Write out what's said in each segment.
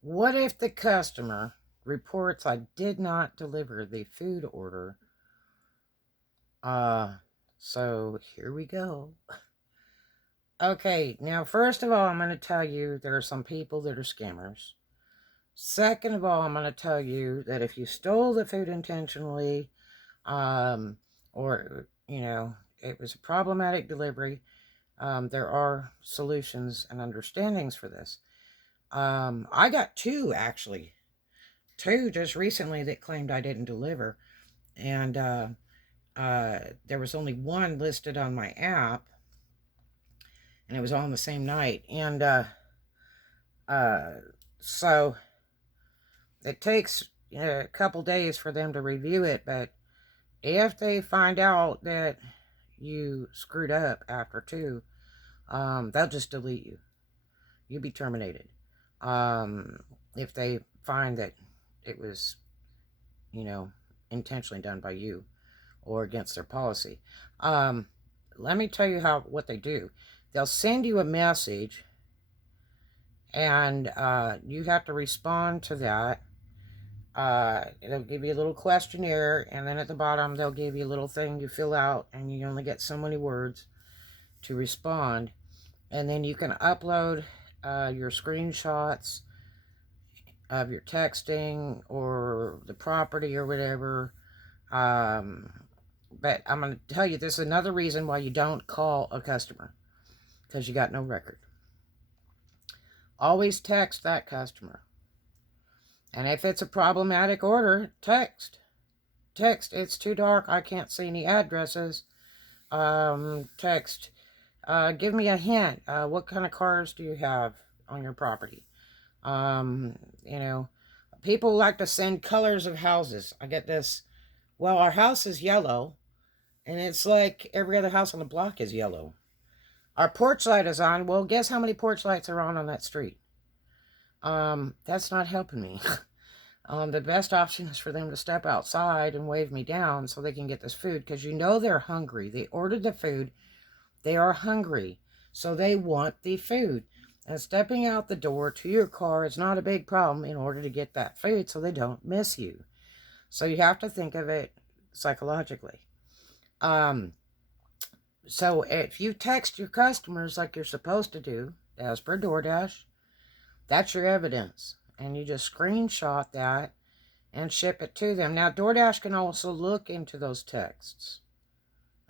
What if the customer reports I did not deliver the food order? Uh, so here we go. Okay, now, first of all, I'm going to tell you there are some people that are scammers. Second of all, I'm going to tell you that if you stole the food intentionally, um, or, it was a problematic delivery, there are solutions and understandings for this. I got two, actually. Two just recently that claimed I didn't deliver. And there was only one listed on my app, and it was all on the same night. And uh, so it takes a couple days for them to review it. But if they find out that you screwed up after two, they'll just delete you. You'll be terminated. If they find that it was, you know, intentionally done by you or against their policy. Let me tell you what they do. They'll send you a message, and you have to respond to that. They'll give you a little questionnaire, and then at the bottom they'll give you a little thing you fill out, and you only get so many words to respond. And then you can upload your screenshots of your texting or the property or whatever. But I'm going to tell you, this is another reason why you don't call a customer, because you got no record. Always text that customer. And if it's a problematic order, text. It's too dark, I can't see any addresses. Text. Give me a hint. What kind of cars do you have on your property? You know, people like to send colors of houses. I get this. Well, our house is yellow, and it's like every other house on the block is yellow. Our porch light is on. Well, guess how many porch lights are on that street? That's not helping me. The best option is for them to step outside and wave me down so they can get this food, because they're hungry. They ordered the food. They are hungry, so they want the food. And stepping out the door to your car is not a big problem in order to get that food so they don't miss you. So you have to think of it psychologically. So if you text your customers like you're supposed to do, as per Doordash, that's your evidence. And you just screenshot that and ship it to them. Now, Doordash can also look into those texts.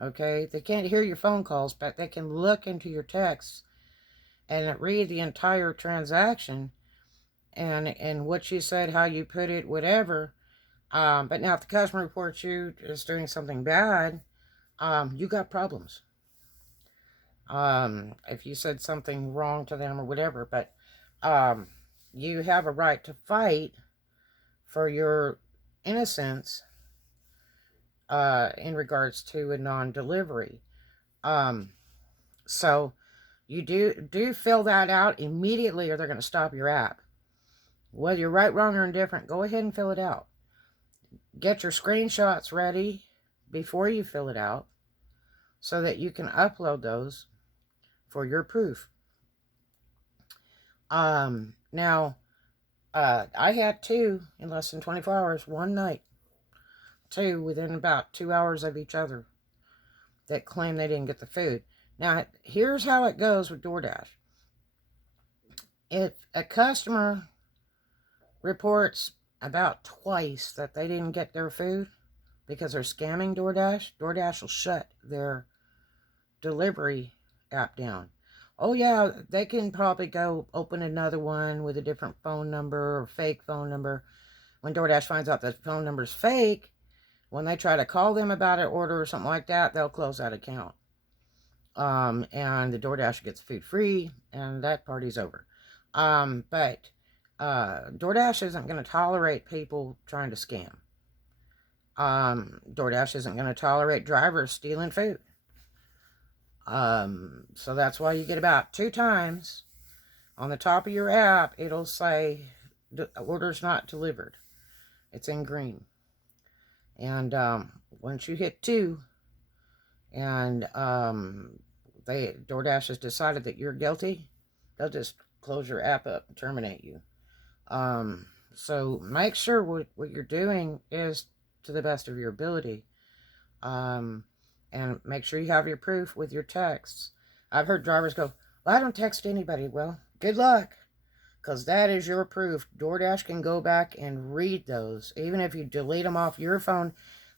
Okay? They can't hear your phone calls, but they can look into your texts and read the entire transaction and what you said, how you put it, whatever. But now if the customer reports you is doing something bad, you got problems. If you said something wrong to them or whatever, but you have a right to fight for your innocence in regards to a non-delivery. So you do fill that out immediately, or they're going to stop your app. Whether you're right, wrong, or indifferent, go ahead and fill it out. Get your screenshots ready before you fill it out so that you can upload those for your proof. Now, I had two in less than 24 hours, one night. Two within about 2 hours of each other that claim they didn't get the food. Now, here's how it goes with Doordash. If a customer reports about twice that they didn't get their food because they're scamming Doordash, Doordash will shut their delivery app down. Oh yeah, they can probably go open another one with a different phone number or fake phone number. When Doordash finds out the phone number's fake, when they try to call them about an order or something like that, they'll close that account. And the Doordash gets food free, and that party's over. But Doordash isn't going to tolerate people trying to scam. Doordash isn't going to tolerate drivers stealing food. So that's why you get about 2 times on the top of your app, it'll say orders not delivered. It's in green. And once you hit 2, and Doordash has decided that you're guilty, they'll just close your app up and terminate you. So make sure what you're doing is to the best of your ability. Um, and make sure you have your proof with your texts. I've heard drivers go, well, I don't text anybody. Well, good luck, because that is your proof. DoorDash can go back and read those. Even if you delete them off your phone,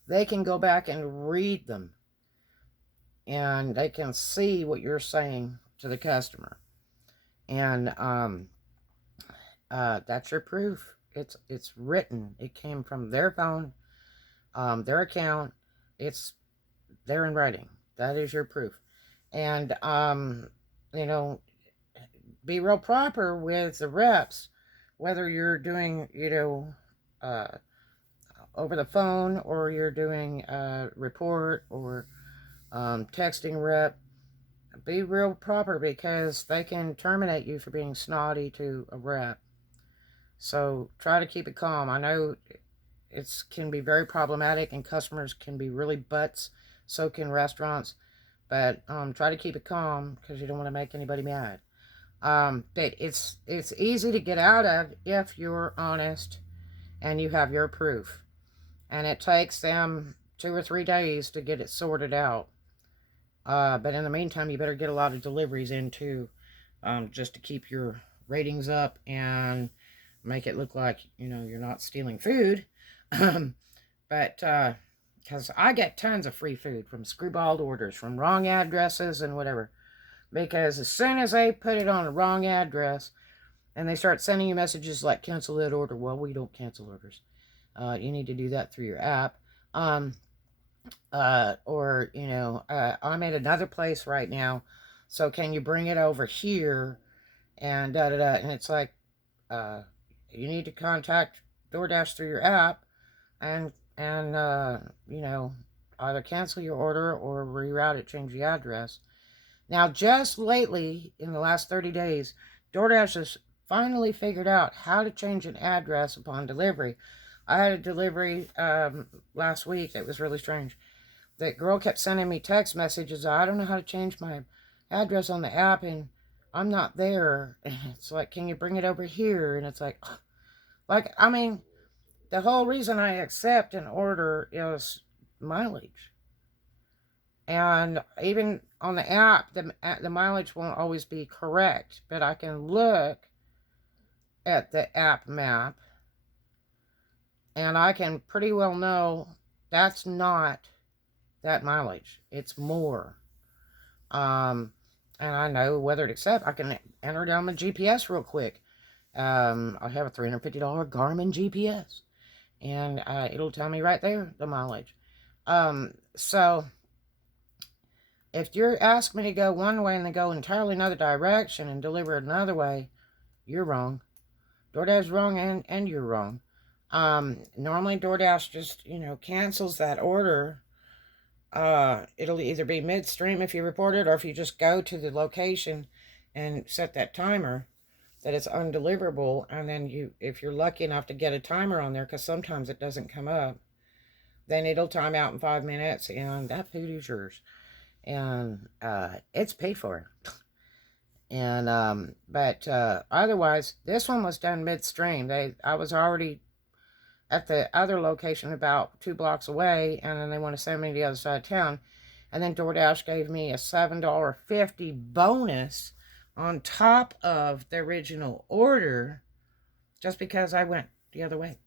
they can go back and read them. And they can see what you're saying to the customer. And that's your proof. It's written. It came from their phone, their account. It's there in writing. That is your proof. And you know, be real proper with the reps, whether you're doing over the phone or you're doing a report or texting rep. Be real proper because they can terminate you for being snotty to a rep. So try to keep it calm. I know it can be very problematic and customers can be really butts. So can restaurants. But try to keep it calm because you don't want to make anybody mad. But it's easy to get out of if you're honest and you have your proof. And it takes them 2 or 3 days to get it sorted out. But in the meantime, you better get a lot of deliveries in too, just to keep your ratings up and make it look like, you're not stealing food. But because I get tons of free food from screwballed orders, from wrong addresses and whatever. Because as soon as they put it on a wrong address and they start sending you messages like cancel that order, well, we don't cancel orders. You need to do that through your app. Or I'm at another place right now, so can you bring it over here? And da da da. And it's like, you need to contact DoorDash through your app, and either cancel your order or reroute it, change the address. Now, just lately, in the last 30 days, DoorDash has finally figured out how to change an address upon delivery. I had a delivery last week that was really strange. The girl kept sending me text messages. I don't know how to change my address on the app, and I'm not there. And it's like, can you bring it over here? And it's like, I mean, the whole reason I accept an order is mileage. And even on the app, the mileage won't always be correct, but I can look at the app map and I can pretty well know that's not that mileage. It's more. And I know whether to accept. I can enter down my GPS real quick. I have a $350 Garmin GPS, and it'll tell me right there the mileage. So if you're asking me to go one way and they go entirely another direction and deliver it another way, you're wrong. DoorDash is wrong, and you're wrong. Normally DoorDash just, cancels that order. It'll either be midstream if you report it, or if you just go to the location and set that timer that it's undeliverable, and then if you're lucky enough to get a timer on there, because sometimes it doesn't come up, then it'll time out in 5 minutes, and that food is yours. And it's paid for. And but otherwise, this one was done midstream. I was already at the other location about 2 blocks away, and then they want to send me to the other side of town. And then DoorDash gave me a $7.50 bonus on top of the original order, just because I went the other way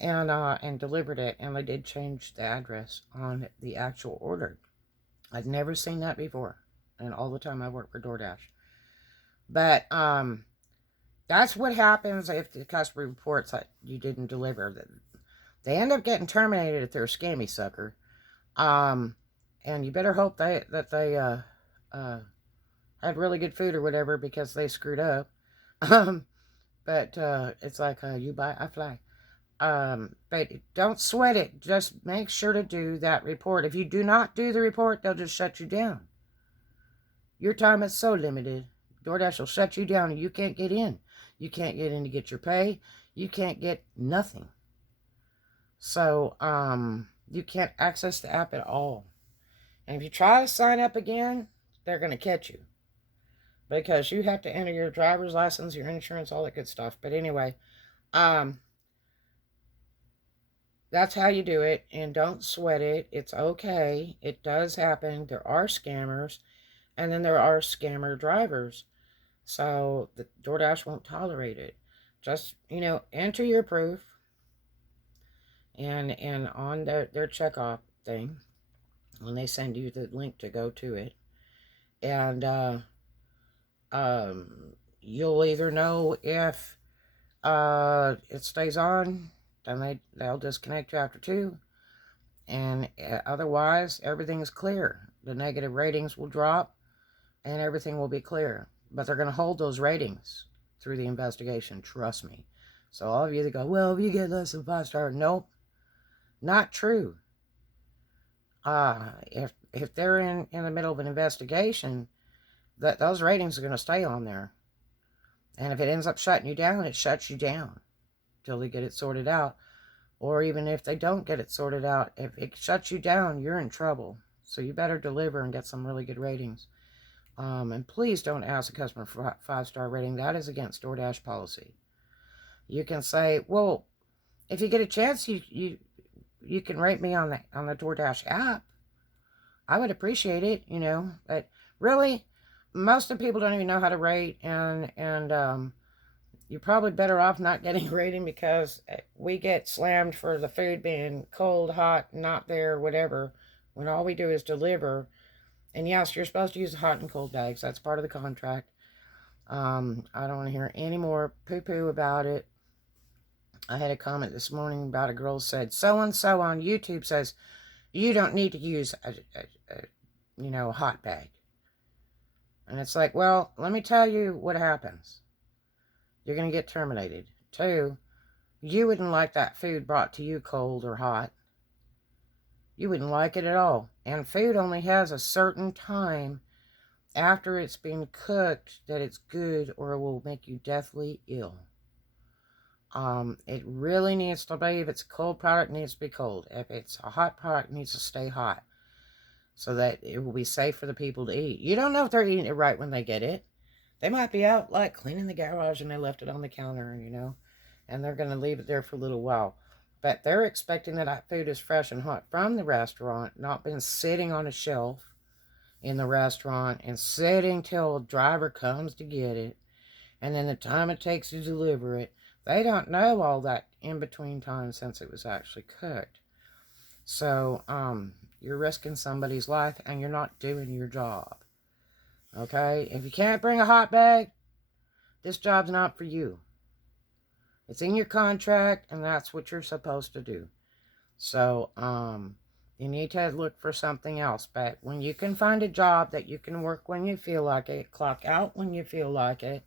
and delivered it. And they did change the address on the actual order. I'd never seen that before, and all the time I worked for DoorDash. But that's what happens if the customer reports that you didn't deliver. They end up getting terminated if they're a scammy sucker. And you better hope that they had really good food or whatever, because they screwed up. But it's like you buy, I fly. But don't sweat it. Just make sure to do that report. If you do not do the report, they'll just shut you down. Your time is so limited. DoorDash will shut you down and you can't get in. You can't get in to get your pay. You can't get nothing. So, you can't access the app at all. And if you try to sign up again, they're going to catch you. because you have to enter your driver's license, your insurance, all that good stuff. But anyway, um, that's how you do it, and don't sweat it. It's okay. It does happen. There are scammers, and then there are scammer drivers. So the DoorDash won't tolerate it. Just, enter your proof and on their checkoff thing when they send you the link to go to it. And um, you'll either know if it stays on, then they'll disconnect you after 2. And otherwise, everything's clear. The negative ratings will drop and everything will be clear. But they're going to hold those ratings through the investigation, trust me. So all of you that go, well, if you get less than 5 stars, nope, not true. If they're in the middle of an investigation, those ratings are going to stay on there. And if it ends up shutting you down, it shuts you down till they get it sorted out. Or even if they don't get it sorted out, if it shuts you down, you're in trouble. So you better deliver and get some really good ratings. And please don't ask a customer for a 5-star rating. That is against DoorDash policy. You can say, well, if you get a chance, you can rate me on the DoorDash app. I would appreciate it, But really, most of the people don't even know how to rate, and you're probably better off not getting a rating, because we get slammed for the food being cold, hot, not there, whatever, when all we do is deliver. And yes, you're supposed to use hot and cold bags. That's part of the contract. I don't want to hear any more poo-poo about it. I had a comment this morning about a girl said, so-and-so on YouTube says, you don't need to use a hot bag. And it's like, well, let me tell you what happens. You're going to get terminated. 2, you wouldn't like that food brought to you cold or hot. You wouldn't like it at all. And food only has a certain time after it's been cooked that it's good, or it will make you deathly ill. It really needs to be, if it's a cold product, it needs to be cold. If it's a hot product, it needs to stay hot, so that it will be safe for the people to eat. You don't know if they're eating it right when they get it. They might be out, like, cleaning the garage and they left it on the counter, and they're going to leave it there for a little while. But they're expecting that food is fresh and hot from the restaurant, not been sitting on a shelf in the restaurant and sitting till a driver comes to get it, and then the time it takes to deliver it. They don't know all that in between time since it was actually cooked. So, you're risking somebody's life, and you're not doing your job. Okay? If you can't bring a hot bag, this job's not for you. It's in your contract, and that's what you're supposed to do. So, you need to look for something else. But when you can find a job that you can work when you feel like it, clock out when you feel like it,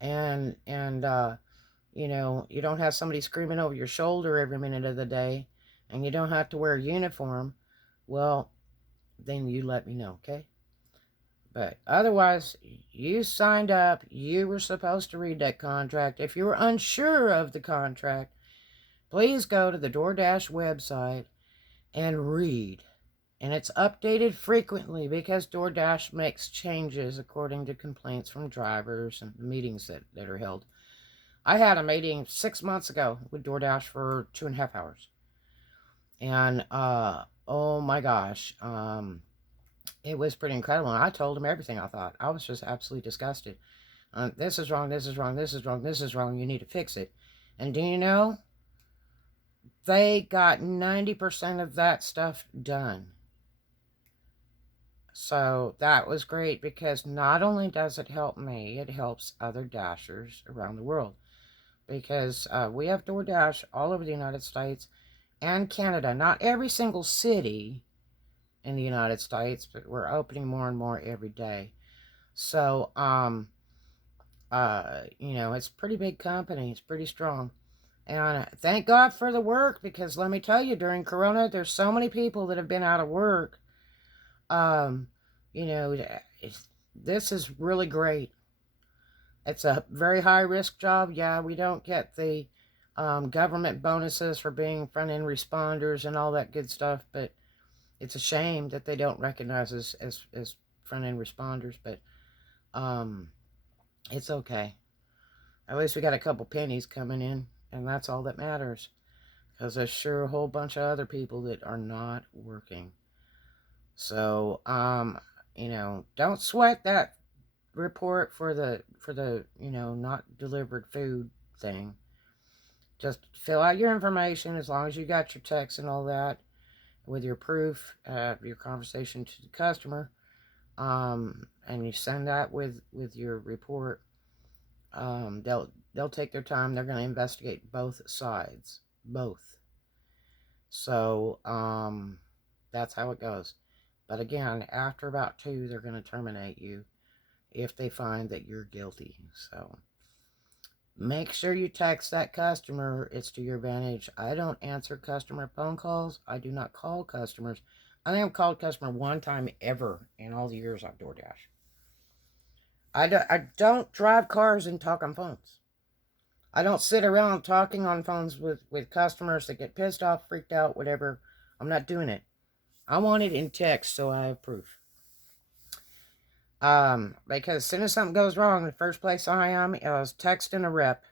and you don't have somebody screaming over your shoulder every minute of the day, and you don't have to wear a uniform, well, then you let me know, okay? But otherwise, you signed up. You were supposed to read that contract. If you were unsure of the contract, please go to the DoorDash website and read. And it's updated frequently, because DoorDash makes changes according to complaints from drivers and the meetings that are held. I had a meeting 6 months ago with DoorDash for 2.5 hours. And, oh my gosh, it was pretty incredible. And I told them everything I thought. I was just absolutely disgusted. This is wrong, this is wrong, this is wrong, this is wrong. You need to fix it. And do you know? They got 90% of that stuff done. So that was great, because not only does it help me, it helps other Dashers around the world. Because we have DoorDash all over the United States and Canada. Not every single city in the United States, but we're opening more and more every day. So, it's a pretty big company. It's pretty strong. And thank God for the work, because let me tell you, during Corona, there's so many people that have been out of work. This is really great. It's a very high-risk job. Yeah, we don't get the government bonuses for being front-end responders and all that good stuff, but it's a shame that they don't recognize us as front-end responders. But It's okay. At least we got a couple pennies coming in, and that's all that matters. Because there's sure a whole bunch of other people that are not working. So, don't sweat that report for the not delivered food thing. Just fill out your information as long as you got your text and all that with your proof, your conversation to the customer, and you send that with your report. They'll take their time. They're going to investigate both sides, both. So that's how it goes. But again, after about 2, they're going to terminate you if they find that you're guilty. So make sure you text that customer. It's to your advantage. I don't answer customer phone calls. I do not call customers. I haven't called customer one time ever in all the years I've DoorDash. I don't drive cars and talk on phones. I don't sit around talking on phones with customers that get pissed off, freaked out, whatever. I'm not doing it. I want it in text so I have proof. Because as soon as something goes wrong, the first place I am is texting a rep.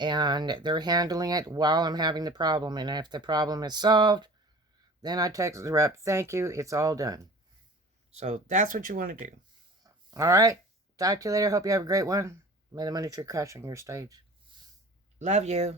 And they're handling it while I'm having the problem. And if the problem is solved, then I text the rep, thank you, it's all done. So that's what you want to do. All right. Talk to you later. Hope you have a great one. May the money tree crash on your stage. Love you.